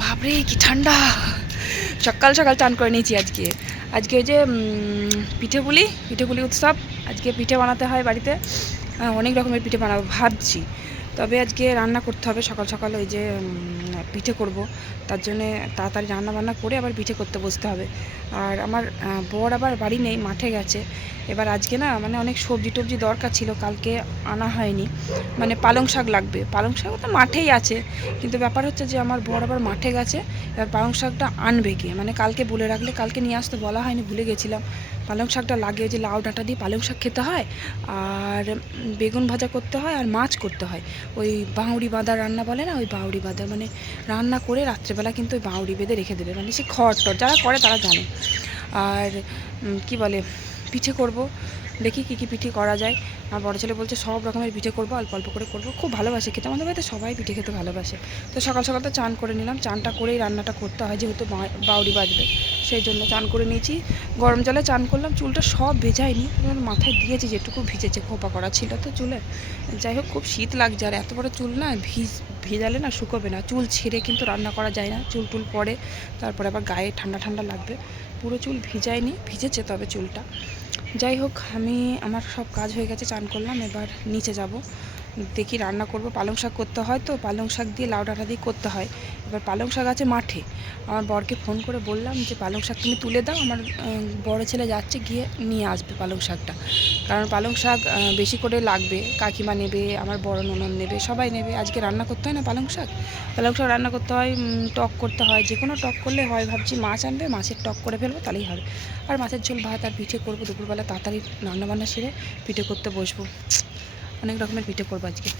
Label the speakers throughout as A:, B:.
A: বাপরে, কি ঠান্ডা। সকাল সকাল চান করে নিয়েছি আজকে। আজকে ওই যে পিঠেপুলি পিঠে পুলি পিঠে পুলি উৎসব। আজকে পিঠে বানাতে হয় বাড়িতে। অনেক রকমের পিঠে বানাবো, ভাবছি। তবে আজকে রান্না করতে হবে সকাল সকাল ওই যে পিঠে করব। তার জন্যে তাড়াতাড়ি রান্না বান্না করে আবার পিঠে করতে বসতে হবে। আর আমার বর আবার বাড়ি নেই, মাঠে গেছে। এবার আজকে না মানে অনেক সবজি টবজি দরকার ছিল, কালকে আনা হয়নি। মানে পালং শাক লাগবে। পালং শাক তো মাঠেই আছে। কিন্তু ব্যাপার হচ্ছে যে আমার বর আবার মাঠে গেছে। এবার পালং শাকটা আনবে কি? মানে কালকে বলে রাখলে, কালকে নিয়ে আসতে বলা হয়নি, ভুলে গেছিলাম। পালং শাকটা লাগে যে লাউ ডাঁটা দিয়ে পালং শাক খেতে হয়, আর বেগুন ভাজা করতে হয়, আর মাছ করতে হয়। ওই বাউড়ি বাঁধা রান্না বলে না? ওই বাউড়ি বাঁধা মানে রান্না করে রাত্রেবেলা কিন্তু ওই বাউরি বেঁধে রেখে দেবে মানে সে খড় টর যারা করে তারা জানে। আর কি বলে, পিঠে করব। দেখি কী কী পিঠে করা যায়। আমার বড় ছেলে বলছে, সব রকমের পিঠে করব, অল্প অল্প করে করব, খুব ভালোবাসে খেতে। আমাদের বাড়িতে সবাই পিঠে খেতে ভালোবাসে। তো সকাল সকাল তো চান করে নিলাম। চানটা করেই রান্নাটা করতে হয়, যেহেতু বাউরি বাজবে। সেই জন্য চান করে নিয়েছি। গরম জলে চান করলাম, চুলটা সব এবার মাথায় দিয়েছি যেটুকু ভিজেছে, খোপা করা ছিল তো চুলে। যাই হোক, খুব শীত লাগছে। আর এত বড় চুল না, ভিজ, ভেজালে না শুকোবে না। চুল ছেড়ে কিন্তু রান্না করা যায় না। চুল টুল পরে তারপরে আবার গায়ে ঠান্ডা ঠান্ডা লাগবে। পুরো চুল ভিজায়নি, ভিজেছে তবে চুলটা। যাই হোক আমি আমার সব কাজ হয়ে গেছে চান করলাম এবার নিচে যাব। দেখি রান্না করব। পালং শাক করতে হয় তো, পালং শাক দিয়ে লাউ ডাঁটা দিয়ে করতে হয়। এবার পালং শাক আছে মাঠে। আমার বরকে ফোন করে বললাম যে, পালং শাক তুমি তুলে দাও, আমার বড় ছেলে যাচ্ছে, গিয়ে নিয়ে আসবে পালং শাকটা। কারণ পালং শাক বেশি করে লাগবে, কাকিমা নেবে, আমার বড় ননদ নেবে, সবাই নেবে। আজকে রান্না করতে হয় না পালং শাক? পালং শাক রান্না করতে হয় টক করতে হয় যে কোনো টক করলে হয়, ভাবছি মাছ আনবে, মাছের টক করে ফেলব, তাহলেই হবে। আর মাছের ঝোল, ভাত আর পিঠে করব, দুপুরবেলা তাড়াতাড়ি রান্নাবান্না সেরে পিঠে করতে বসবো। অনেক রকমের পিঠে করব আজকে।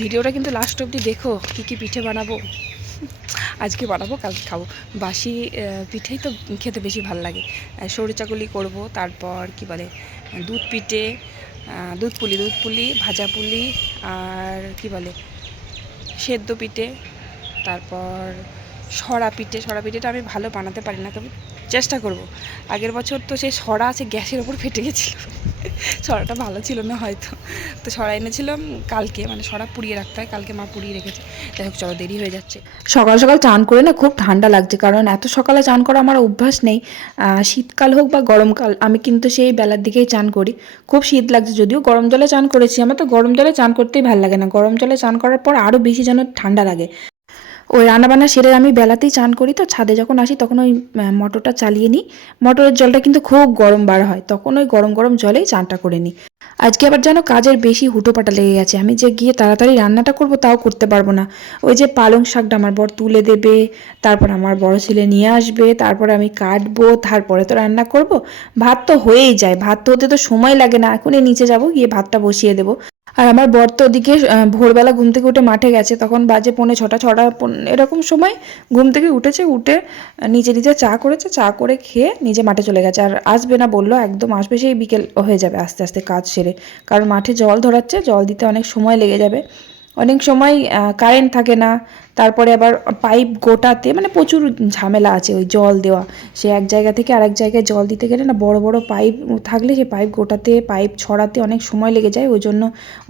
A: ভিডিওটা কিন্তু লাস্ট অবধি দেখো, কী কী পিঠে বানাবো। আজকে বানাবো, কালকে খাব। বাসি পিঠেই তো খেতে বেশি ভালো লাগে। সরু চাকুলি করব, তারপর কি বলে, দুধ পিঠে দুধ পুলি দুধ পুলি, ভাজা পুলি, আর কি বলে, সেদ্ধ পিঠে, তারপর সরা পিঠে। সরা পিঠেটা আমি ভালো বানাতে পারি না, তবে চেষ্টা করব। আগের বছর তো সেই সরা আছে, গ্যাসের ওপর ফেটে গেছিল। সরাটা ভালো ছিল না হয়তো। তো সরা এনেছিলাম কালকে মানে সরা পুড়িয়ে রাখতে হয়, কালকে মা পুড়িয়ে রেখেছে। যাই হোক, চলো, দেরি হয়ে যাচ্ছে।
B: সকাল সকাল চান করে না খুব ঠান্ডা লাগছে, কারণ এত সকালে চান করা আমার অভ্যাস নেই। শীতকাল হোক বা গরমকাল, আমি কিন্তু সেই বেলার দিকেই চান করি। খুব শীত লাগছে, যদিও গরম জলে চান করেছি, আমার তো গরম জলে চান করতেই ভালো লাগে না। গরম জলে চান করার পর আরও বেশি যেন ঠান্ডা লাগে। ওই রান্নাবান্না সেরে আমি বেলাতেই চান করি, তো ছাদে যখন আসি তখন ওই মটরটা চালিয়ে নিই। মটরের জলটা কিন্তু খুব গরম বার হয়, তখন ওই গরম গরম জলেই চানটা করে নিই। আজকে আবার যেন কাজের বেশি হুটোপাটা লেগে গেছে, আমি যে গিয়ে তাড়াতাড়ি রান্নাটা করব তাও করতে পারব না। ওই যে পালং শাকটা আমার বর তুলে দেবে, তারপর আমার বড় ছেলে নিয়ে আসবে, তারপরে আমি কাটবো, তারপরে তো রান্না করব। ভাত তো হয়েই যায়, ভাত তো হতে তো সময় লাগে না, এখনই নিচে যাব, গিয়ে ভাতটা বসিয়ে দেবো। আর আমার বর তো ওদিকে ভোরবেলা ঘুম থেকে উঠে মাঠে গেছে। তখন বাজে পৌনে ছটা ছটা এরকম সময় ঘুম থেকে উঠেছে, উঠে নিজে নিজে চা করেছে, চা করে খেয়ে নিজে মাঠে চলে গেছে। আর আসবে না বলল, একদম আসবে সেই বিকেল হয়ে যাবে আস্তে আস্তে কাজ সেরে। কারণ মাঠে জল ধরাচ্ছে, জল দিতে অনেক সময় লেগে যাবে। অনেক সময় কারেন্ট থাকে না, তারপরে আবার পাইপ গোটাতে মানে প্রচুর ঝামেলা আছে ওই জল দেওয়া। সে এক জায়গা থেকে আরেক জায়গায় জল দিতে গেলে না বড় বড় পাইপ থাকলে সে পাইপ গোটাতে পাইপ ছড়াতে অনেক সময় লেগে যায়, ওই জন্য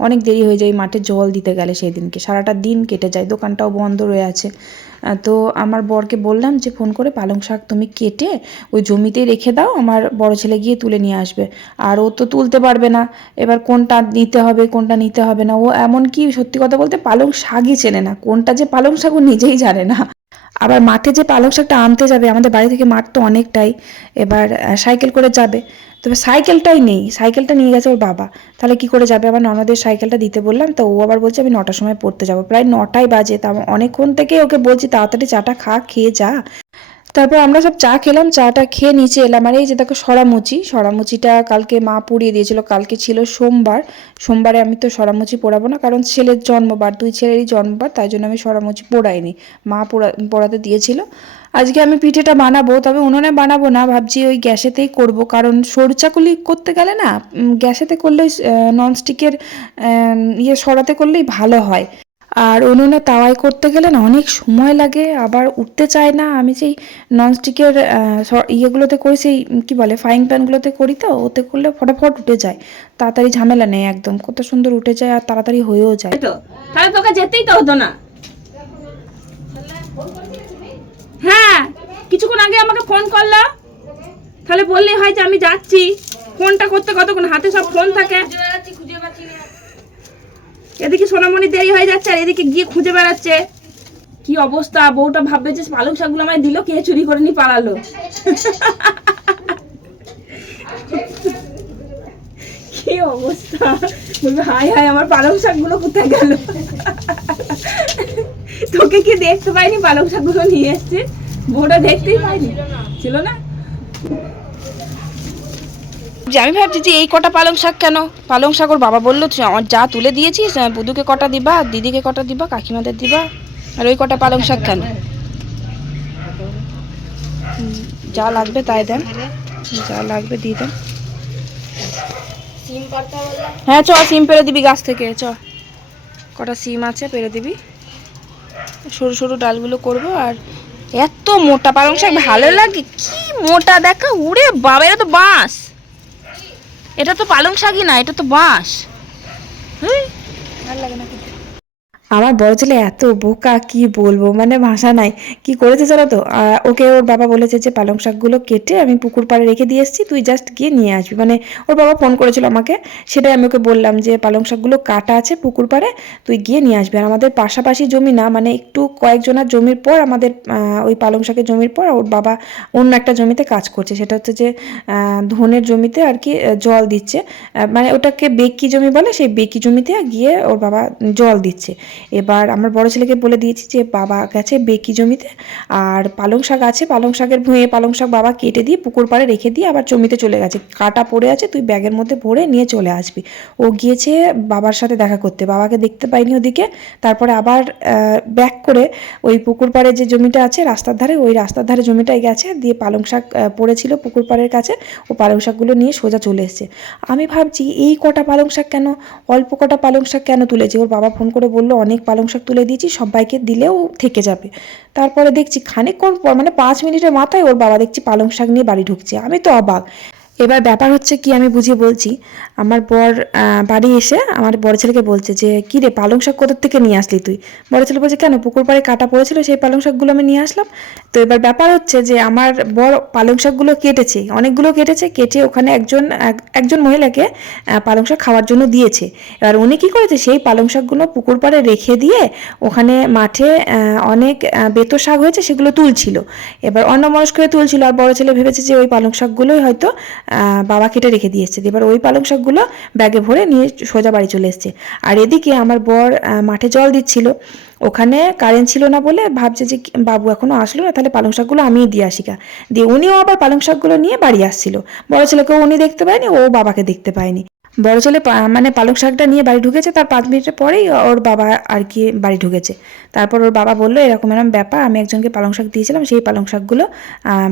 B: অনেক দেরি হয়ে যায় মাঠে জল দিতে গেলে সেই দিনকে সারাটা দিন কেটে যায়, দোকানটাও বন্ধ রয়ে আছে। তো আমার বরকে বললাম যে, ফোন করে পালং শাক তুমি কেটে ওই জমিতে রেখে দাও, আমার বড় ছেলে গিয়ে তুলে নিয়ে আসবে। আর ও তো তুলতে পারবে না। এবার কোনটা নিতে হবে, কোনটা নিতে হবে না? ও এমন কি সত্যি কথা বলতে পালং শাকই চেনে না। কোনটা যে পালং শাক ও নিজেই জানে না। আবার মাঠে যে পালক শাকটা আনতে যাবে, আমাদের বাড়ি থেকে মাঠ তো অনেকটাই, এবার সাইকেল করে যাবে। তবে সাইকেলটাই নেই, সাইকেলটা নিয়ে গেছে ওর বাবা। তাহলে কি করে যাবে? আবার ননদের সাইকেলটা দিতে বললাম, তো ও আবার বলছে, আমি নটার সময় পড়তে যাব। প্রায় নটাই বাজে, তা অনেকক্ষণ থেকে ওকে বলছি, তাড়াতাড়ি চাটা খা, খেয়ে যা। তারপর আমরা সব চা খেলাম, চাটা খেয়ে নিচে এলাম। আর এই যে দেখো সরামুচি, সরামুচিটা কালকে মা পুড়িয়ে দিয়েছিল, কালকে ছিল সোমবার। সোমবারে আমি তো সরামুচি পোড়াবো না, কারণ ছেলের জন্মবার, দুই ছেলেরই জন্মবার, তাই জন্য আমি সরামুচি পোড়াইনি। মা পোড়া, পোড়াতে দিয়েছিল। আজকে আমি পিঠেটা বানাবো, তবে উনুনে বানাবো না, ভাবছি ওই গ্যাসেতেই করব, কারণ সরচাকুলি করতে গেলে না গ্যাসেতে করলে ননস্টিকের ইয়ে সরাতে করলেই ভালো হয়। আর উনুনে তাওয়ায় করতে গেলে না অনেক সময় লাগে, আবার উঠতে চায় না। আমি সেই ননস্টিকের ইয়েগুলোতে করি, সেই কি বলে ফ্রাইং প্যানগুলোতে করি তো, ওতে করলে ফটাফট উঠে যায়। তাড়াতাড়ি ঝামেলা নেই একদম, কত সুন্দর উঠে যায় আর তাড়াতাড়ি হয়েও যায়।
C: তো? তাহলে তোকে যেতেই তো হতো না।
A: হ্যাঁ কিছুক্ষণ আগে আমাকে ফোন করল। তাহলে বললেই হয় যে আমি যাচ্ছি। ফোনটা করতে কতক্ষণ? হাতে সব ফোন থাকে। এদিকে সোনামণি দেরি হয়ে যাচ্ছে আর এদিকে গিয়ে খুঁজে বেড়াচ্ছে। কি অবস্থা? বউটা ভাববে যে পালং শাকগুলো আমায় দিল, কে চুরি করে নিয়ে পালালো? কি অবস্থা? হাই হাই আমার পালং শাকগুলো কোথায় গেল? তোকে কি দেখতে পাইনি পালং শাকগুলো নিয়ে এসছে? বউটা দেখতেই পাইনি? ছিল না? যে আমি ভাবছি যে এই কটা পালং শাক কেন? পালং শাক ওর বাবা বলল আমার যা তুলে দিয়েছিস বুধুকে কটা দিবা, দিদিকে কটা দিবা, কাকিমাদের দিবা, আর ওই কটা পালং শাক কেন? যা লাগবে তাই দেন। যা লাগবে দিয়ে দেন। হ্যাঁ চ, সিম পেরে দিবি গাছ থেকে, চ। কটা সিম আছে পেরে দিবি। সরু সরু ডালগুলো করব, আর এত মোটা পালং শাক, ভালো লাগে, কি মোটা, দেখা, উড়ে বাবা তো বাঁশ। এটা তো পালং শাকই না এটা তো বাঁশ ভালো লাগে না।
B: আমার বড় ছেলে এত বোকা, কি বলব? মানে ভাষা নাই। কি করেছে জানো তো? ওকে ওর বাবা বলেছে যে, পালং শাকগুলো কেটে আমি পুকুর পাড়ে রেখে দিয়ে এসেছি, তুই জাস্ট গিয়ে নিয়ে আসবি। মানে ওর বাবা ফোন করেছিল আমাকে, সেটাই আমি ওকে বললাম যে, পালং শাকগুলো কাটা আছে পুকুর পাড়ে, তুই গিয়ে নিয়ে আসবি। আর আমাদের পাশাপাশি জমি না মানে একটু কয়েকজনের জমির পর আমাদের ওই পালং শাকের জমির পর ওর বাবা অন্য একটা জমিতে কাজ করছে। সেটা হচ্ছে যে ধনের জমিতে আর কি জল দিচ্ছে। মানে ওটাকে বেকি জমি বলে, সেই বেকি জমিতে গিয়ে ওর বাবা জল দিচ্ছে। এবার আমার বড় ছেলেকে বলে দিয়েছি যে, বাবা গেছে বেকি জমিতে, আর পালং শাক আছে, পালং শাকের ভুঁয়ে, পালং শাক বাবা কেটে দিয়ে পুকুর পাড়ে রেখে দিয়ে আবার জমিতে চলে গেছে। কাটা পড়ে আছে, তুই ব্যাগের মধ্যে ভরে নিয়ে চলে আসবি। ও গিয়েছে বাবার সাথে দেখা করতে। বাবাকে দেখতে পাইনি ওদিকে। তারপরে আবার ব্যাক করে ওই পুকুর পাড়ে যে জমিটা আছে রাস্তার ধারে, ওই রাস্তার ধারে জমিটায় গেছে। দিয়ে পালং শাক পড়েছিল পুকুর পাড়ের কাছে। ও পালং শাকগুলো নিয়ে সোজা চলে এসেছে। আমি ভাবছি, এই কটা পালং শাক কেন? অল্প কটা পালং শাক কেন তুলেছে? ওর বাবা ফোন করে বলল অনেক পালং শাক তুলে দিয়েছি, সবাইকে দিলেও থেকে যাবে। তারপরে দেখছি খানিকক্ষণ পর মানে পাঁচ মিনিটের মাথায় ওর বাবা দেখছি পালং শাক নিয়ে বাড়ি ঢুকছে। আমি তো অবাক। এবার ব্যাপার হচ্ছে কি আমি বুঝিয়ে বলছি। আমার বর বাড়ি এসে আমার বড় ছেলেকে বলছে যে কি রে পালং শাক কোথার থেকে নিয়ে আসলি তুই? বড় ছেলে বলছে কেন? পুকুর পাড়ে কাটা পড়েছিল সেই পালং শাকগুলো আমি নিয়ে আসলাম। তো এবার ব্যাপার হচ্ছে যে আমার বর পালং শাকগুলো কেটেছে অনেকগুলো কেটেছে কেটে ওখানে একজন একজন মহিলাকে পালং শাক খাওয়ার জন্য দিয়েছে। এবার উনি কি করেছে সেই পালং শাকগুলো পুকুর পাড়ে রেখে দিয়ে ওখানে মাঠে অনেক আহ, বেতো শাক হয়েছে সেগুলো তুলছিল। এবার অন্য মনস্ক হয়ে তুলছিল আর বড় ছেলে ভেবেছে যে ওই পালং শাকগুলোই হয়তো বাবা কেটে রেখে দিয়েছে। এবার ওই পালং শাকগুলো ব্যাগে ভরে নিয়ে সোজা বাড়ি চলে এসছে। আর এদিকে আমার বর মাঠে জল দিচ্ছিল। ওখানে কারেন্ট ছিল না বলে ভাবছে যে বাবু এখনও আসলো না, তাহলে পালং শাকগুলো আমিই দিয়ে আসি গা। দিয়ে উনিও আবার পালং শাকগুলো নিয়ে বাড়ি আসছিল। বড় ছেলেকেও উনি দেখতে পায়নি, ও বাবাকে দেখতে পায়নি। বড় ছেলে মানে পালং শাকটা নিয়ে বাড়ি ঢুকেছে, তার পাঁচ মিনিটের পরেই ওর বাবা আর কি বাড়ি ঢুকেছে। তারপর ওর বাবা বলল, এরকম এরকম ব্যাপার, আমি একজনকে পালং শাক দিয়েছিলাম, সেই পালং শাকগুলো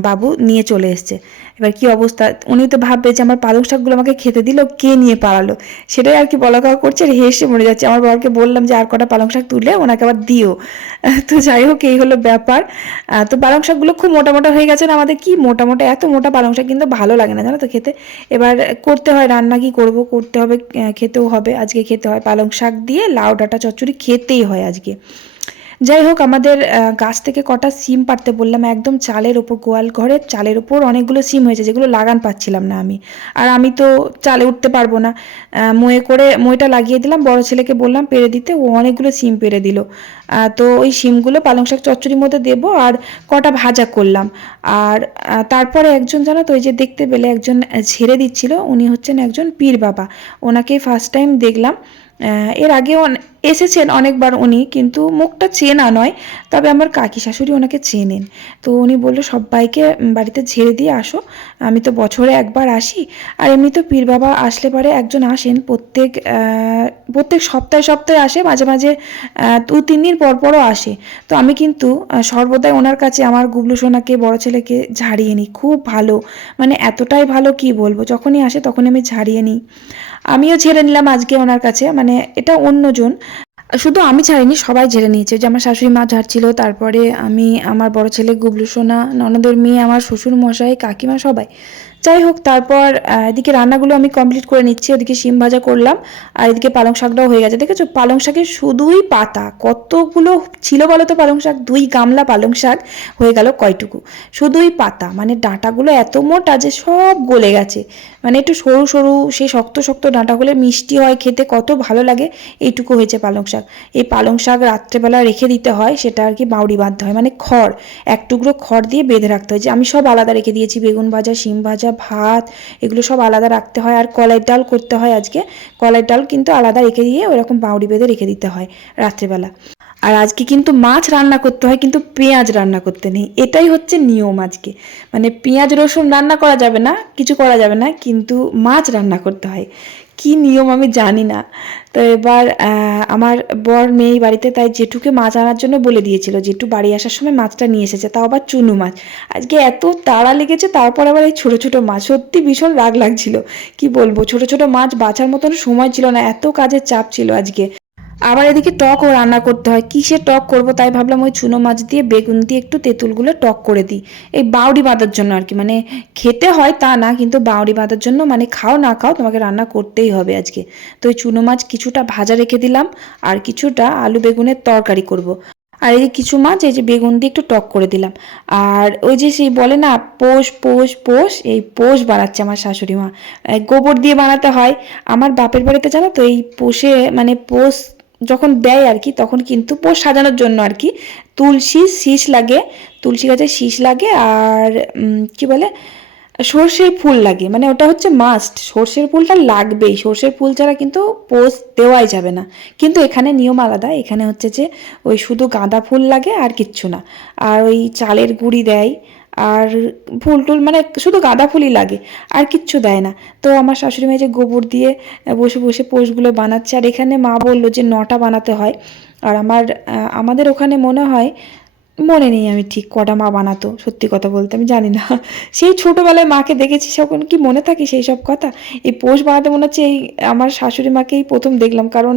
B: বাবু নিয়ে চলে এসছে। এবার কি অবস্থা? উনি তো ভাববে যে আমার পালং শাকগুলো আমাকে খেতে দিল, কে নিয়ে পালালো? সেটাই আর কি বলা করছে, আর হেসে মরে যাচ্ছে। আমার বাবাকে বললাম যে, আর কটা পালং শাক তুলে, ওনাকে আবার দিও। তো যাই হোক, এই হলো ব্যাপার। তো পালং শাকগুলো খুব মোটা মোটা হয়ে গেছে না আমাদের, কি মোটা মোটা, এত মোটা পালং শাক কিন্তু ভালো লাগে না, জানো তো খেতে। এবার করতে হয় রান্না, কি করব? করতে হবে খেতেও হবে। আজকে খেতে হয় পালং শাক দিয়ে, লাউ ডাঁটা চচ্চড়ি খেতেই হয় আজকে। যাই হোক আমাদের গাছ থেকে কটা সিম পারতে বললাম, একদম চালের ওপর, গোয়াল ঘরের চালের ওপর অনেকগুলো সিম হয়েছে, যেগুলো লাগান পাচ্ছিলাম না আমি। আর আমি তো চালে উঠতে পারব না। ময়ে করে মইটা লাগিয়ে দিলাম, বড় ছেলেকে বললাম পেরে দিতে, ও অনেকগুলো সিম পেরে দিল। তো ওই সিমগুলো পালং শাক চচ্চড়ির মধ্যে দেবো আর কটা ভাজা করলাম। আর তারপরে একজন জানো তো, ওই যে দেখতে পেলে একজন ঝেড়ে দিচ্ছিল, উনি হচ্ছেন একজন পীর বাবা। ওনাকে ফার্স্ট টাইম দেখলাম। এর আগে এসেছেন অনেকবার উনি, কিন্তু মুখটা চেনা নয়, তবে আমার কাকি শাশুড়ি ওনাকে চেনেন। তো উনি বলল, সবাইকে বাড়িতে ঝেড়ে দিয়ে আসো, আমি তো বছরে একবার আসি। আর এমনি তো পীর বাবা আসলে পরে একজন আসেন, প্রত্যেক প্রত্যেক সপ্তাহে সপ্তাহে আসে, মাঝে মাঝে দু, তিন দিন পর পরও আসে। তো আমি কিন্তু সর্বদাই ওনার কাছে আমার গুবলু সোনাকে, বড় ছেলেকে ঝাড়িয়ে নিই, খুব ভালো। মানে এতটাই ভালো কি বলব, যখনই আসে তখনই আমি ঝাড়িয়ে নিই। আমিও ঝেড়ে নিলাম আজকে ওনার কাছে মানে এটা অন্যজন। শুধু আমি ছাড়িনি, সবাই ঝেড়ে নিয়েছে যে আমার শাশুড়ি মা ঝাড়ছিল তারপরে আমি, আমার বড় ছেলে গুবলু সোনা, ননদের মেয়ে, আমার শ্বশুর মশাই কাকিমা সবাই। যাই হোক তারপর এদিকে রান্নাগুলো আমি কমপ্লিট করে নিচ্ছি। ওদিকে শিম ভাজা করলাম, আর এদিকে পালং শাকটাও হয়ে গেছে। দেখেছ? পালং শাকের শুধুই পাতা। কতগুলো ছিল বলো তো পালং শাক? দুই গামলা পালং শাক হয়ে গেল কয়টুকু। শুধুই পাতা। মানে ডাঁটাগুলো এত মোটা যে সব গলে গেছে। মানে একটু সরু সরু, সেই শক্ত শক্ত ডাঁটা হলে মিষ্টি হয়, খেতে কত ভালো লাগে, এইটুকু হয়েছে পালং শাক। এই পালং শাক রাত্রেবেলা রেখে দিতে হয়, সেটা আর কি বাউরি বাঁধতে হয়। মানে খড়, এক টুকরো খড় দিয়ে বেঁধে রাখতে হয়। যে আমি সব আলাদা রেখে দিয়েছি। বেগুন ভাজা, শিম ভাজা ভাত, এগুলো সব আলাদা রাখতে হয়। আর কলাইয়ের ডাল করতে হয় আজকে। কলাইয়ের ডাল কিন্তু আলাদা রেখে দিয়ে ওরকম বাউরি বেঁধে রেখে দিতে হয় রাত্রেবেলা। আর আজকে কিন্তু মাছ রান্না করতে হয়, কিন্তু পেঁয়াজ রান্না করতে নেই। এটাই হচ্ছে নিয়ম আজকে। মানে পেঁয়াজ, রসুন রান্না করা যাবে না, কিছু করা যাবে না, কিন্তু মাছ রান্না করতে হয়। কি নিয়ম আমি জানি না। তো এবার আমার বর নেই বাড়িতে, তাই জেঠুকে মাছ আনার জন্য বলে দিয়েছিল, জেঠু বাড়ি আসার সময় মাছটা নিয়ে এসেছে, তাও আবার চুনু মাছ। আজকে এত তাড়া লেগেছে, তারপর আবার এই ছোটো ছোটো মাছ, সত্যি ভীষণ রাগ লাগছিল। কি বলব, ছোটো ছোটো মাছ বাছার মতন সময় ছিল না, এত কাজের চাপ ছিল আজকে। আবার এদিকে টকও রান্না করতে হয়। কিসে টক করব? তাই ভাবলাম ওই চুনো মাছ দিয়ে বেগুন দিয়ে একটু তেঁতুলগুলো টক করে দিই। এই বাউরি বাঁধার জন্য আর কি। মানে খেতে হয় তা না, কিন্তু বাউরি বাঁধার জন্য মানে খাও না খাও, তোমাকে রান্না করতেই হবে আজকে। তো ওই চুনো মাছ কিছুটা ভাজা রেখে দিলাম, আর কিছুটা আলু বেগুনের তরকারি করব। আর এই কিছু মাছ, এই যে বেগুন দিয়ে একটু টক করে দিলাম। আর ওই যে সেই বলে না, পোষ পোষ পোষ, এই পোষ বানাচ্ছে আমার শাশুড়ি মা। গোবর দিয়ে বানাতে হয়। আমার বাপের বাড়িতে জানো তো, এই পোষে মানে পোষ যখন দেয় আর কি, তখন কিন্তু পোষ সাজানোর জন্য আর কি তুলসী শীষ লাগে, তুলসী গাছের শীষ লাগে আর কি বলে, সর্ষের ফুল লাগে। মানে ওটা হচ্ছে মাস্ট সর্ষের ফুলটা লাগবেই। সর্ষের ফুল ছাড়া কিন্তু পোস্ট দেওয়াই যাবে না। কিন্তু এখানে নিয়ম আলাদা। এখানে হচ্ছে যে ওই শুধু গাঁদা ফুল লাগে আর কিচ্ছু না। আর ওই চালের গুঁড়ি দেয় আর ফুল টুল মানে শুধু গাঁদা ফুলই লাগে, আর কিচ্ছু দেয় না। তো আমার শাশুড়ি মেয়ে যে গোবর দিয়ে বসে বসে পোষগুলো বানাচ্ছে, আর এখানে মা বলল যে নটা বানাতে হয়। আর আমার আমাদের ওখানে মনে হয় মনে নেই আমি ঠিক কটা মা বানাতো, সত্যি কথা বলতে, আমি জানি না। সেই ছোটোবেলায় মাকে দেখেছি তখন কি মনে থাকে সেই সব কথা? এই পোষ বানাতে মনে হচ্ছে এই আমার শাশুড়ি মাকেই প্রথম দেখলাম, কারণ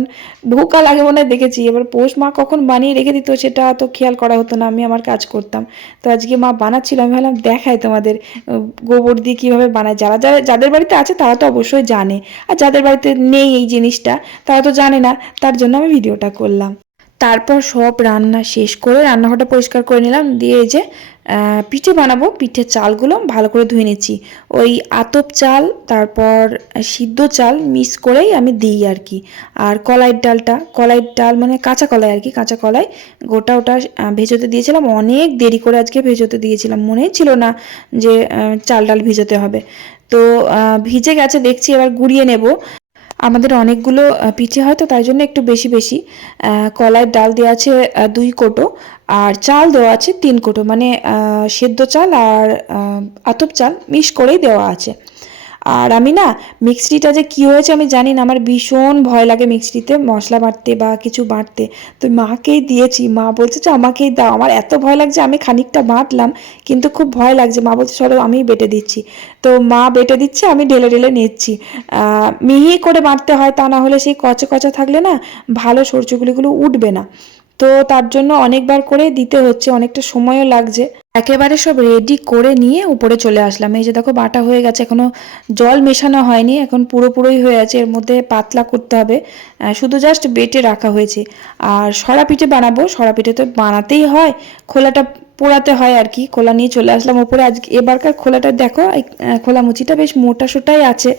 B: বহুকাল আগে মনে হয় দেখেছি, এবার পোষ মা কখন বানিয়ে রেখে দিত সেটা তো খেয়াল করা হতো না, আমি আমার কাজ করতাম। তো আজকে মা বানাচ্ছিল, আমি ভাবলাম দেখাই তোমাদের গোবর দিয়ে কীভাবে বানায়। যারা যারা, যাদের বাড়িতে আছে তারা তো অবশ্যই জানে, আর যাদের বাড়িতে নেই এই জিনিসটা, তারা তো জানে না, তার জন্য আমি ভিডিওটা করলাম। তারপর সব রান্না শেষ করে রান্নাঘরটা পরিষ্কার করে নিলাম। দিয়ে যে পিঠে বানাবো। পিঠের চালগুলো ভালো করে ধুয়ে নিচ্ছি। ওই আতপ চাল, তারপর সিদ্ধ চাল মিক্স করেই আমি দিই আর কি। আর কলাইয়ের ডালটা, কলাইয়ের ডাল মানে কাঁচা কলাই আর কি, কাঁচা কলাই। গোটা ওটা ভেজোতে দিয়েছিলাম। অনেক দেরি করে আজকে ভেজোতে দিয়েছিলাম। মনেই ছিল না যে চাল ডাল ভিজোতে হবে। তো ভিজে গেছে, দেখছি এবার গুঁড়িয়ে নেব। আমাদের অনেকগুলো পিঠে হয় তো তাই জন্য একটু বেশি বেশি। কলাইয়ের ডাল দেওয়া আছে দুই কোটো। আর চাল দেওয়া আছে তিন কোটো। মানে সেদ্ধ চাল আর আতপ চাল মিক্স করেই দেওয়া আছে। আর আমি না, মিক্সিটা যে কী হয়েছে আমি জানি না, আমার ভীষণ ভয় লাগে মিক্সিতে মশলা বাটতে বা কিছু বাটতে। তো মাকেই দিয়েছি, মা বলছে যে আমাকেই দাও, আমার এত ভয় লাগছে আমি খানিকটা বাটলাম, কিন্তু খুব ভয় লাগছে, মা বলছে চলো আমিই বেটে দিচ্ছি। তো মা বেটে দিচ্ছে, আমি ঢেলে ঢেলে নিচ্ছি। মিহি করে বাটতে হয় তা না হলে সেই কচা কচা থাকলে না ভালো সরষেগুলিগুলো উঠবে না। তো তার জন্য অনেকবার করে দিতে হচ্ছে, অনেকটা সময়ও লাগছে। একেবারে সব রেডি করে নিয়ে উপরে চলে আসলাম। এই যে দেখো, বাটা হয়ে গেছে, এখনও জল মেশানো হয়নি, এখন পুরোপুরোই হয়ে আছে, এর মধ্যে পাতলা করতে হবে। শুধু জাস্ট বেটে রাখা হয়েছে। আর সরা পিঠে বানাবো সরা পিঠে তো বানাতেই হয়, খোলাটা পোড়াতে হয় আর কি, খোলা নিয়ে চলে আসলাম উপরে। আজকে এবারকার খোলাটা দেখো খোলা মুচিটা বেশ মোটা সোটাই আছে,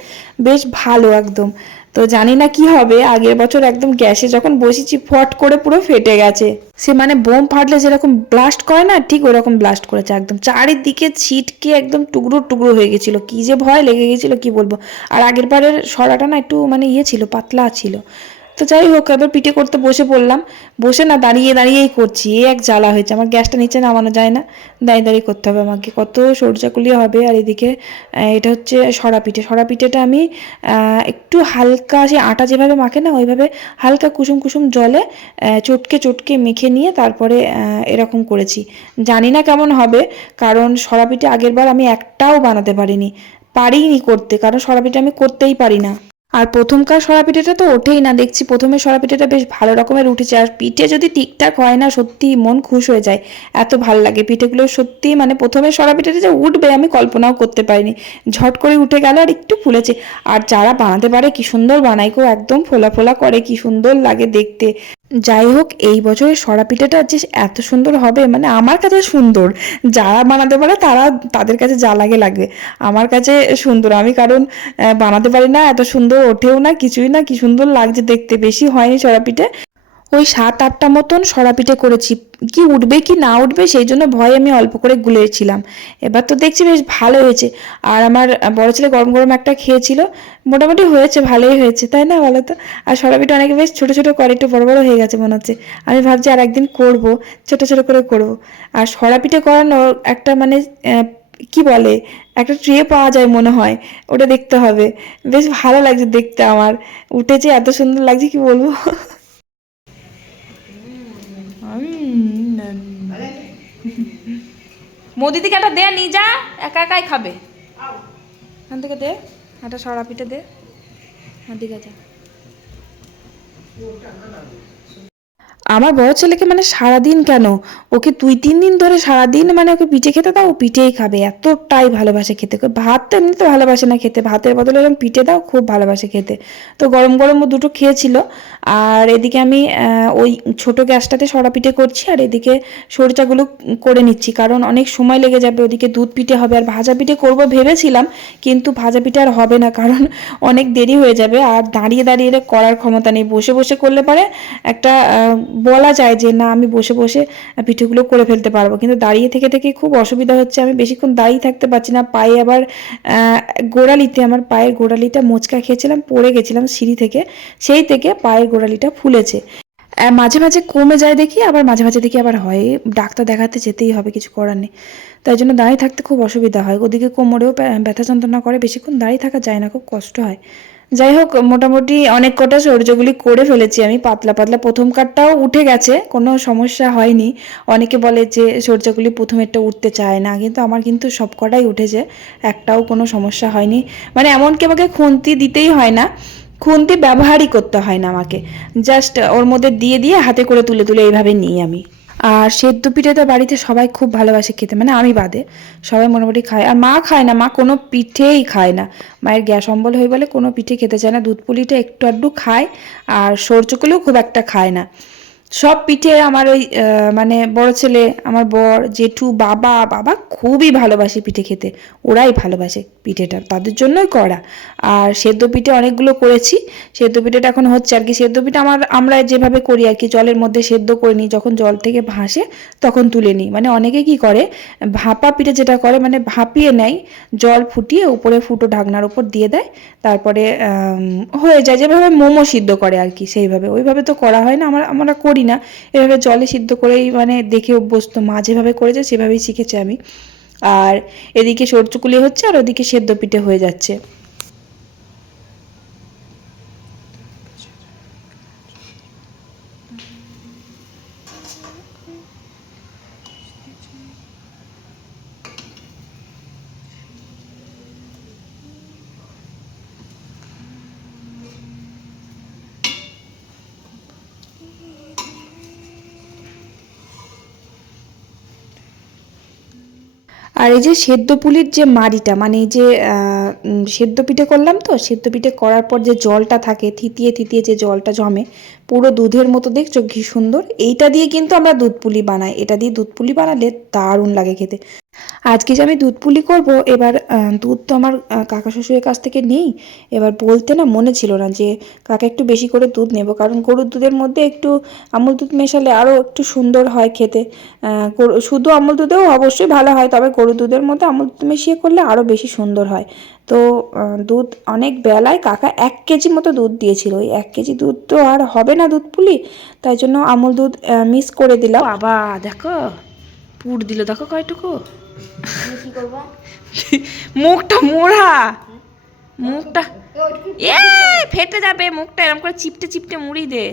B: বেশ ভালো একদম। তো জানি না কি হবে, আগের বছর একদম গ্যাসে যখন বসেছি ফট করে পুরো ফেটে গেছে। সে মানে বোম ফাটলে যেরকম ব্লাস্ট করে না, ঠিক ওরকম ব্লাস্ট করেছে একদম। চারিদিকে ছিটকে একদম টুকরো টুকরো হয়ে গেছিল। কি যে ভয় লেগে গেছিল কি বলব? আর আগের বারের সরাটা না একটু মানে ইয়ে ছিল, পাতলা ছিল। তো যাই হোক, এবার পিঠে করতে বসে পড়লাম। বসে না দাঁড়িয়ে দাঁড়িয়েই করছি এ এক জ্বালা হয়েছে। আমার গ্যাসটা নিচে নামানো যায় না, দাঁড়িয়ে দাঁড়িয়ে করতে হবে আমাকে। কত সরষাকুলি হবে, আর এদিকে এটা হচ্ছে সরা পিঠে। সরা পিঠেটা আমি একটু হালকা সে আটা যেভাবে মাখে না, ওইভাবে হালকা কুসুম কুসুম জলে চটকে চটকে মেখে নিয়ে তারপরে এরকম করেছি। জানি না কেমন হবে, কারণ সরা পিঠে আগের বার আমি একটাও বানাতে পারিনি। পারিনি করতে, কারণ সরা পিঠে আমি করতেই পারি না। আর প্রথমকার সরা পিঠেটা তো ওঠেই না, দেখছি প্রথমে সরা পিঠেটা বেশ ভালো রকমের উঠেছে। আর পিঠে যদি ঠিকঠাক হয় না সত্যি মন খুশ হয়ে যায়। এত ভালো লাগে পিঠেগুলো সত্যি মানে প্রথমে সরা পিঠেটা যে উঠবে আমি কল্পনাও করতে পারিনি। ঝট করে উঠে গেল আর একটু ফুলেছে। আর যারা বানাতে পারে, কি সুন্দর বানায় কেউ একদম ফোলা ফোলা করে, কি সুন্দর লাগে দেখতে। যাই হোক এই বছরের সরা পিঠাটা যে এত সুন্দর হবে মানে আমার কাছে সুন্দর। যারা বানাতে পারে তারা তাদের কাছে যা লাগে লাগবে আমার কাছে সুন্দর। আমি কারণ বানাতে পারি না, এত সুন্দর ওঠেও না, কিছুই না, কি সুন্দর লাগছে দেখতে। বেশি হয়নি সরা পিঠে ওই সাত আটটা মতন সরা পিঠে করেছি। কি উঠবে, কি না উঠবে, সেই জন্য ভয় আমি অল্প করে গুলেছিলাম। এবার তো দেখছি বেশ ভালো হয়েছে। আর আমার বড় ছেলে গরম গরম একটা খেয়েছিল। মোটামুটি হয়েছে, ভালোই হয়েছে, তাই না বলো তো? আর সরা পিঠে অনেকে বেশ ছোটো ছোটো করে, একটু বড় বড় হয়ে গেছে মনে হচ্ছে। আমি ভাবছি আর একদিন করব, ছোটো ছোটো করে করব। আর সরা পিঠে করানোর একটা মানে কি বলে, একটা ট্রে পাওয়া যায় মনে হয়, ওটা দেখতে হবে। বেশ ভালো লাগছে দেখতে আমার। উঠেছে, এত সুন্দর লাগছে, কি বলব?
A: মোদি একটা দে, নিয়ে যা, একা একাই খাবে। এখান থেকে দে, একটা সরা পিঠে দে। হ্যাঁ দিকে যা।
B: আমার বড় ছেলেকে মানে সারাদিন কেন? ওকে দুই, তিন দিন ধরে সারাদিন মানে ওকে পিঠে খেতে দাও, ও পিঠেই খাবে। এতটাই ভালোবাসে খেতে। ভাত তো এমনিতে ভালোবাসে না খেতে। ভাতের বদলে এরকম পিঠে দাও, খুব ভালোবাসে খেতে। তো গরম গরম ও দুটো খেয়েছিল। আর এদিকে আমি ওই ছোট গ্যাসটাতে সরা পিঠে করছি আর এদিকে সরচাগুলো করে নিচ্ছি। কারণ অনেক সময় লেগে যাবে, ওদিকে দুধ পিঠে হবে। আর ভাজা পিঠে করব ভেবেছিলাম, কিন্তু ভাজা পিঠে আর হবে না। কারণ অনেক দেরি হয়ে যাবে। আর দাঁড়িয়ে দাঁড়িয়ে করার ক্ষমতা নেই। বসে বসে করলে পারে একটা বলা যায় যে, না, আমি বসে বসে পিঠেগুলো করে ফেলতে পারব। কিন্তু দাঁড়িয়ে থেকে থেকে খুব অসুবিধা হচ্ছে। আমি বেশিক্ষণ দাঁড়িয়ে থাকতে পারছি না। পায়ে আবার গোড়ালিতে, আমার পায়ের গোড়ালিটা মোচকা খেয়েছিলাম, পড়ে গেছিলাম সিঁড়ি থেকে। সেই থেকে পায়ের গোড়ালিটা ফুলেছে। মাঝে মাঝে কমে যায় দেখি, আবার মাঝে মাঝে দেখি আবার হয়। ডাক্তার দেখাতে যেতেই হবে, কিছু করার নেই। তাই জন্য দাঁড়িয়ে থাকতে খুব অসুবিধা হয়। ওদিকে কোমরেও ব্যথা যন্ত্রণা করে, বেশিক্ষণ দাঁড়িয়ে থাকা যায় না, খুব কষ্ট হয়। যাই হোক, মোটামুটি অনেক কটা সৌর্যগুলি করে ফেলেছি আমি, পাতলা পাতলা। প্রথম কাঠটাও উঠে গেছে, কোনো সমস্যা হয়নি। অনেকে বলে যে সৌর্যগুলি প্রথমেরটা উঠতে চায় না, কিন্তু আমার কিন্তু সব কটাই উঠেছে, একটাও কোনো সমস্যা হয়নি। মানে এমনকি আমাকে খুন্তি দিতেই হয় না, খুন্তি ব্যবহারই করতে হয় না আমাকে। জাস্ট ওর মধ্যে দিয়ে দিয়ে হাতে করে তুলে তুলে এইভাবে নিই আমি। আর সেদ্ধ পিঠে তো বাড়িতে সবাই খুব ভালোবাসে খেতে মানে আমি বাদে, সবাই মোটামুটি খায়। আর মা খায় না, মা কোনো পিঠেই খায় না। মায়ের গ্যাস অম্বল হয়ে বলে কোনো পিঠে খেতে চায় না, দুধ পুলিটা একটু আধটু খায়, আর সরচুকুলেও খুব একটা খায় না। সব পিঠে আমার ওই মানে বড় ছেলে, আমার বর, জেঠু, বাবা বাবা খুবই ভালোবাসে পিঠে খেতে। ওরাই ভালোবাসে পিঠেটা, তাদের জন্যই করা। আর সেদ্ধ পিঠে অনেকগুলো করেছি। সেদ্ধ পিঠেটা এখন হচ্ছে আর কি, সেদ্ধ পিঠে আমার আমরা যেভাবে করি আর কি, জলের মধ্যে সেদ্ধ করে নিই। যখন জল থেকে ভাসে তখন তুলে নিই। মানে অনেকে কি করে, ভাপা পিঠে যেটা করে মানে ভাপিয়ে নেয়, জল ফুটিয়ে উপরে ফুটো ঢাকনার উপর দিয়ে দেয়, তারপরে হয়ে যায়। যেভাবে মোমো সিদ্ধ করে আর কি, সেইভাবে। ওইভাবে তো করা হয় না। আমরা আমরা করি না। এভাবে জলে সিদ্ধ করেই মানে দেখে অভ্যস্ত মা যেভাবে করেছে সেভাবেই শিখেছি আমি। আর এদিকে সরচুকুলি হচ্ছে আর ওদিকে সেদ্ধ পিঠে হয়ে যাচ্ছে। আর এই যে সেদ্ধ পুলির যে মাড়িটা মানে এই যে সেদ্ধ পিঠে করলাম তো সেদ্ধ পিঠে করার পর যে জলটা থাকে, থিতিয়ে থিতিয়ে যে জলটা জমে, পুরো দুধের মতো দেখছ কি সুন্দর। এইটা দিয়ে কিন্তু আমরা দুধ পুলি বানাই, এটা দিয়ে দুধ পুলি বানালে দারুণ লাগে খেতে। আজকে যে আমি দুধ পুলি করব, এবার দুধ তো আমার কাকা শ্বশুরের কাছ থেকে নেই। এবার বলতে না মনে ছিল না যে, কাকা একটু বেশি করে দুধ নেব, কারণ গরুর দুধের মধ্যে একটু আমুল দুধ মেশালে আরও একটু সুন্দর হয় খেতে। শুধু আমুল দুধেও অবশ্যই ভালো হয়, তবে গরুর দুধের মধ্যে আমুল দুধ মিশিয়ে করলে আরও বেশি সুন্দর হয়। তো দুধ অনেক বেলায় কাকা এক কেজি মতো দুধ দিয়েছিল। ওই এক কেজি দুধ তো আর হবে না দুধ পুলি, তাই জন্য আমুল দুধ মিস করে দিলাম।
A: বাবা, দেখো, পুর দিল, দেখো কয়টুকু।
C: কি করব?
A: মুখটা মোড়া। মুখটা এ ফেটে যাবে মুখটা এরকম করে চিপটে চিপটে মুড়ি দে।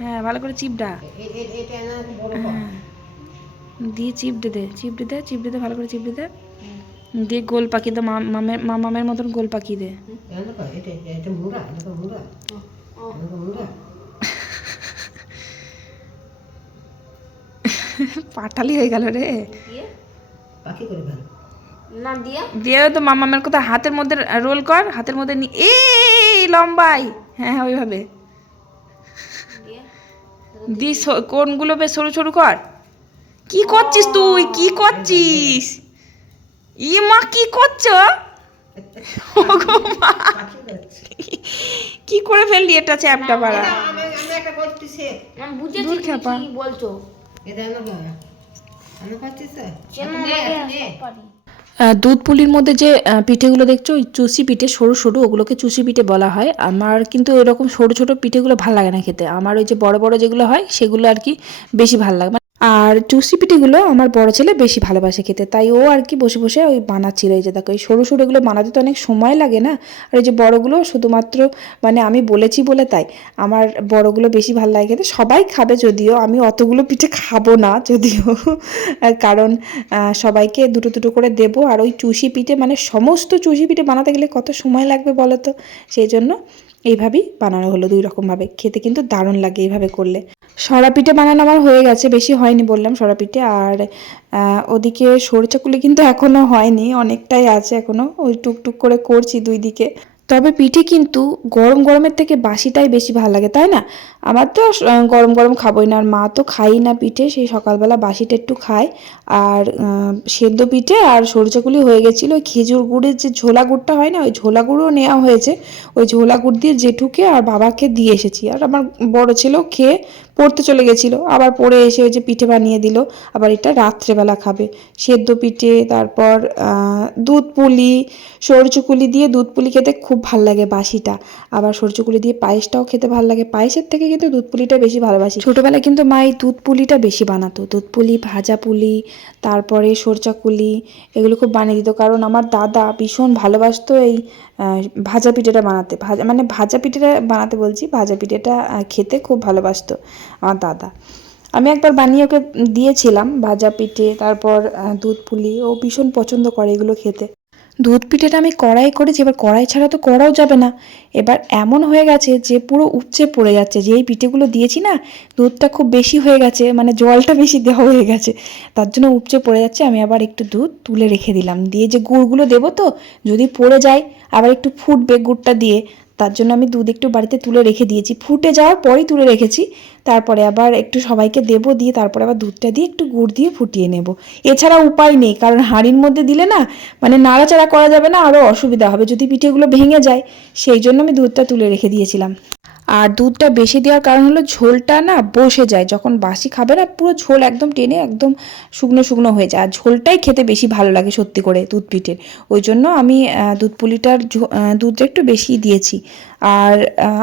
A: হ্যাঁ ভালো করে চিপডা
C: এটা
A: হ্যাঁ। দিয়ে চিপটে দে চিপড়ে দে চিপড়ে দে ভালো করে চিপড়ে দে দিয়ে গোল পাখি দে মামের মামের মতন গোল পাখি দে। পাটালি হয়ে গেল রে।
D: পাখি করে ভালো
C: না দিয়ে?
A: দিয়ে তো মামামের কথা হাতের মধ্যে রোল কর হাতের মধ্যে নি এই লম্বাই। হ্যাঁ হ্যাঁ ওইভাবে। দি স- কোনগুলো বেশ সরু সরু কর। কি করছিস তুই? কি করছিস? ই মা কি করছ? কি করে ফেললি এটা চ্যাপটা পাড়া
D: আমি আমি একটা সে
C: আমি বুঝেছি। কি বলছো।
D: এটা নে,
B: দুধ পুলির মধ্যে যে আহ, পিঠেগুলো দেখছ ওই চুষি পিঠে সরু সরু ওগুলোকে চুষি পিঠে বলা হয়। আমার কিন্তু এরকম সরু ছোটো পিঠেগুলো ভালো লাগে না খেতে। আমার ওই যে বড় বড় যেগুলো হয় সেগুলো আর কি বেশি ভালো লাগে। আর চুষি পিঠেগুলো আমার বড় ছেলে বেশি ভালোবাসে খেতে। তাই ও আর কি বসে বসে ওই বানাচ্ছিল এই যে দেখো, এই সরু সরু এগুলো বানাতে তো অনেক সময় লাগে না। আর এই যে বড়গুলো শুধুমাত্র মানে আমি বলেছি বলে তাই। আমার বড়গুলো বেশি ভালো লাগে খেতে। সবাই খাবে যদিও, আমি অতগুলো পিঠে খাব না যদিও। কারণ সবাইকে দুটো দুটো করে দেবো। আর ওই চুষি পিঠে মানে সমস্ত চুষি পিঠে বানাতে গেলে কত সময় লাগবে বলো তো? সেই জন্য এইভাবেই বানানো হলো দুই রকমভাবে। খেতে কিন্তু দারুণ লাগে এইভাবে করলে। সরা পিঠে বানানো আমার হয়ে গেছে, বেশি হয়নি বললাম সরা পিঠে আর ওদিকে সরিষা সরচাকুলি কিন্তু এখনও হয়নি, অনেকটাই আছে এখনও ওই টুকটুক করে করছি দুই দিকে। তবে পিঠে কিন্তু গরম গরমের থেকে বাসিটাই বেশি ভালো লাগে, তাই না? আমার তো গরম গরম খাবোই না, আর মা তো খাই না পিঠে সেই সকালবেলা বাসিটা একটু খায়। আর সেদ্ধ পিঠে আর সরচাকুলি হয়ে গেছিল, ওই খেজুর গুড়ের যে ঝোলা গুড়টা হয় না, ওই ঝোলা গুঁড়ও নেওয়া হয়েছে। ওই ঝোলা গুড় দিয়ে জেঠুকে আর বাবাকে দিয়ে এসেছি। আর আমার বড় ছেলেও খেয়ে পড়তে চলে গেছিল, আবার পড়ে এসে ওই যে পিঠে বানিয়ে দিল, আবার এটা রাত্রেবেলা খাবে। সেদ্ধ পিঠে, তারপর দুধ পুলি, সরচুকুলি দিয়ে দুধ পুলি খেতে খুব ভালো লাগে বাসিটা। আবার সরচুকুলি দিয়ে পায়েসটাও খেতে ভালো লাগে পায়েসের থেকে কিন্তু দুধ পুলিটা বেশি ভালোবাসি। ছোটোবেলায় কিন্তু মা এই দুধ পুলিটা বেশি বানাতো। দুধ পুলি, ভাজা পুলি, তারপরে সরচাকুলি এগুলো খুব বানিয়ে দিত। কারণ আমার দাদা ভীষণ ভালোবাসতো এই ভাজা পিঠেটা বানাতে। ভাজা মানে ভাজা পিঠেটা বানাতে বলছি, ভাজা পিঠেটা খেতে খুব ভালোবাসতো আমার দাদা। আমি একবার বানিয়ে ওকে দিয়েছিলাম ভাজা পিঠে, তারপর দুধ পুলি। ও ভীষণ পছন্দ করে এগুলো খেতে। দুধ পিঠেটা আমি কড়াই করেছি, এবার কড়াই ছাড়া তো করাও যাবে না। এবার এমন হয়ে গেছে যে পুরো উপচে পড়ে যাচ্ছে, যে এই পিঠেগুলো দিয়েছি না, দুধটা খুব বেশি হয়ে গেছে মানে জলটা বেশি দেওয়া হয়ে গেছে, তার জন্য উপচে পড়ে যাচ্ছে, আমি আবার একটু দুধ তুলে রেখে দিলাম। দিয়ে যে গুড়গুলো দেবো তো, যদি পড়ে যায়, আবার একটু ফুটবে গুড়টা দিয়ে তার জন্য আমি দুধ একটু বাড়িতে তুলে রেখে দিয়েছি। ফুটে যাওয়ার পরেই তুলে রেখেছি। তারপরে আবার একটু সবাইকে দেব, দিয়ে তারপরে আবার দুধটা দিয়ে একটু গুড় দিয়ে ফুটিয়ে নেব। এছাড়া উপায় নেই, কারণ হাঁড়ির মধ্যে দিলে না মানে নাড়াচাড়া করা যাবে না আরও অসুবিধা হবে। যদি পিঠেগুলো ভেঙে যায়, সেই জন্য আমি দুধটা তুলে রেখে দিয়েছিলাম। আর দুধটা বেশি দেওয়ার কারণ হলো ঝোলটা না বসে যায়। যখন বাসি খাবে না, পুরো ঝোল একদম টেনে একদম শুকনো শুকনো হয়ে যায়। আর ঝোলটাই খেতে বেশি ভালো লাগে সত্যি করে দুধ পিঠের ওই জন্য আমি দুধ পুলিটার দুধটা একটু বেশি দিয়েছি। আর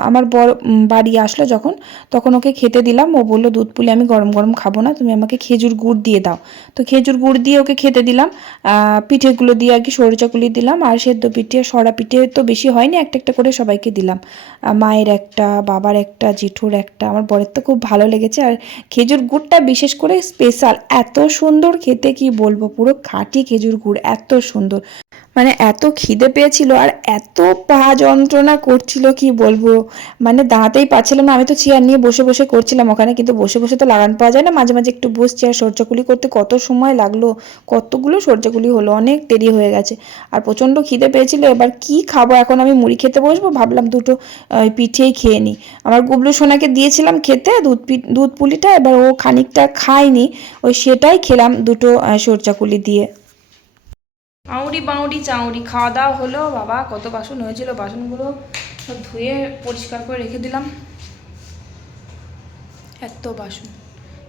B: আমার বড় বাড়ি আসলো যখন, তখন ওকে খেতে দিলাম। ও বলল, দুধ পুলি আমি গরম গরম খাব না, তুমি আমাকে খেজুর গুড় দিয়ে দাও। তো খেজুর গুড় দিয়ে ওকে খেতে দিলাম। পিঠেগুলো দিয়ে আর কি সরচাকুলি দিলাম। আর সেদ্ধ পিঠে, সরা পিঠে তো বেশি হয়নি, একটা একটা করে সবাইকে দিলাম। মায়ের একটা বাবার একটা, জিঠুর একটা, আমার বরের তো খুব ভালো লেগেছে। আর খেজুর গুড়টা বিশেষ করে স্পেশাল এত সুন্দর খেতে কি বলব? পুরো খাঁটি খেজুর গুড়, এত সুন্দর। মানে এত খিদে পেয়েছিল আর এত পা যন্ত্রণা করছিল কি বলব? মানে দাঁড়াতেই পারছিলাম না। আমি তো চেয়ার নিয়ে বসে বসে করছিলাম ওখানে কিন্তু বসে বসে তো লাগান পাওয়া যায় না। মাঝে মাঝে একটু বসছি আর সরচাকুলি করতে কত সময় লাগল? কতগুলো সরচাকুলি হলো? অনেক দেরি হয়ে গেছে। আর প্রচণ্ড খিদে পেয়েছিল এবার কি খাব? এখন আমি মুড়ি খেতে বসবো ভাবলাম দুটো পিঠেই খেয়ে নিই। আমার গুবলু সোনাকে দিয়েছিলাম খেতে দুধ দুধ পুলিটা এবার ও খানিকটা খায়নি। ওই সেটাই খেলাম দুটো আহ, সরচাকুলি দিয়ে।
A: আউড়ি বাউড়ি চাউড়ি। খাওয়া দাওয়া হলো, বাবা কত বাসন হয়েছিল, বাসনগুলো সব ধুয়ে পরিষ্কার করে রেখে দিলাম। এত বাসন।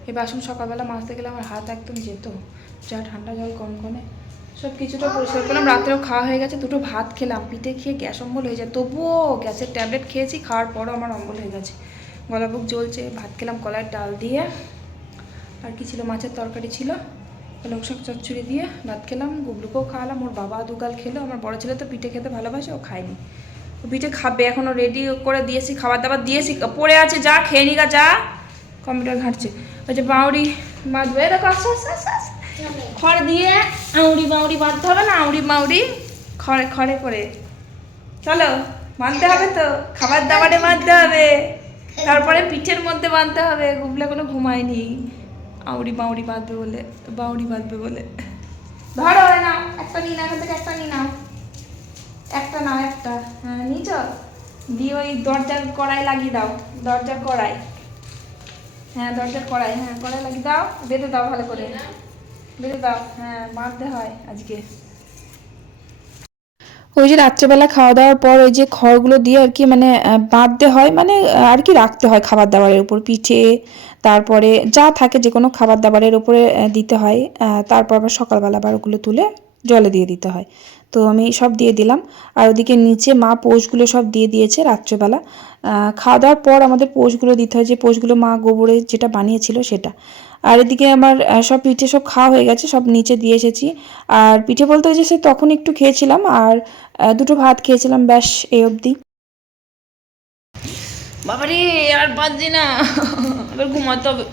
A: এই বাসন সকালবেলা মাজতে গেলে আমার হাত একদম যেত, যা ঠান্ডা জল কম কমে। সব কিছুটা পরিষ্কার করলাম, রাত্রেও খাওয়া হয়ে গেছে, দুটো ভাত খেলাম, পিঠে খেয়ে গ্যাস অম্বল হয়ে যায়। তবুও গ্যাসের ট্যাবলেট খেয়েছি, খাওয়ার পরও আমার অম্বল হয়ে গেছে। গলা বুক জ্বলছে, ভাত খেলাম কলার ডাল দিয়ে। আর কি ছিল, মাছের তরকারি ছিল। পালং শাক চচ্চড়ি দিয়ে ভাত খেলাম, গুবলুকেও খাওয়ালাম। ওর বাবা দুগাল খেলো। আমার বড় ছেলে তো পিঠে খেতে ভালোবাসে, ও খায়নি। ও পিঠে খাবে এখনও রেডি করে দিয়েছি খাবার দাবার দিয়েছি। পড়ে আছে, যা, খেয়ে নিগা যা। কম্পিউটার ঘাঁটছে। ওই যে বাউরি বাঁধবে, দেখো, আস্তে আস্তে আস্তে আস্তে। খড় দিয়ে আউড়ি মাউড়ি বাঁধতে হবে না, আউড়ি মাউড়ি খড়ে খড়ে করে। চলো, বাঁধতে হবে তো খাবার দাবারে বাঁধতে হবে। তারপরে পিঠের মধ্যে বাঁধতে হবে। গুবলা কোনো ঘুমায়নি। আউড়ি বাউড়ি বাঁধবে বলে বাউড়ি বাঁধবে বলে। ধরো হয় না একটা নিয়ে নাও এখান থেকে একটা নিয়ে নাও। একটা নাও একটা। হ্যাঁ নিচ দিয়ে ওই দরজার কড়াই লাগিয়ে দাও দরজার কড়াই। হ্যাঁ দরজার কড়াই হ্যাঁ কড়াই লাগিয়ে দাও বেঁধে দাও ভালো করে। বেঁধে দাও হ্যাঁ বাঁধতে হয় আজকে।
B: ওই যে রাত্রেবেলা খাওয়া দাওয়ার পর ওই যে খড়গুলো দিয়ে আর কি মানে বাঁধতে হয় মানে আর কি রাখতে হয় খাবার দাবারের উপর, পিঠে, তারপরে যা থাকে যে কোনো খাবার দাবারের উপরে দিতে হয় তারপর আবার সকালবেলা আবার ওগুলো তুলে জলে দিয়ে দিতে হয়। তো আমি সব দিয়ে দিলাম। আর ওদিকে নিচে মা পোষগুলো সব দিয়ে দিয়েছে রাত্রেবেলা। খাওয়া দাওয়ার পর আমাদের পোষগুলো দিতে হয় যে পোষগুলো মা গোবরে যেটা বানিয়েছিল সেটা। আর এদিকে আমার সব পিঠে সব খাওয়া হয়ে গেছে সব নিচে দিয়ে এসেছি। আর পিঠে বলতে যে সে তখন একটু খেয়েছিলাম আর দুটো ভাত খেয়েছিলাম ব্যাস এই অবধি।
A: বাবারে আর বাজছে না। এবার ঘুমাতে হবে।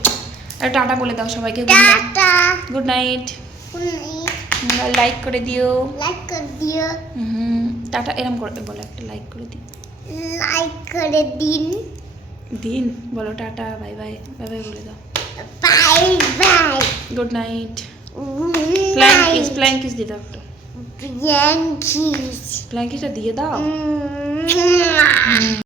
A: আর টাটা বলে দাও সবাইকে।
C: Tata.
A: Good night.
C: Good
A: like করে দিও।
C: লাইক করে দিও।
A: হুম টাটা এরম করে বলো একটা লাইক করে দিও।
C: লাইক করে দিন।
A: দিন বলো tata bye bye bye bye বলে দাও।
C: বাই বাই
A: গুড নাইট প্ল্যাঙ্কিস প্ল্যাঙ্কিস দিয়ে দাও একটু।
C: Yankees.
A: প্ল্যাঙ্কিসটা দিয়ে দাও।
C: Mm.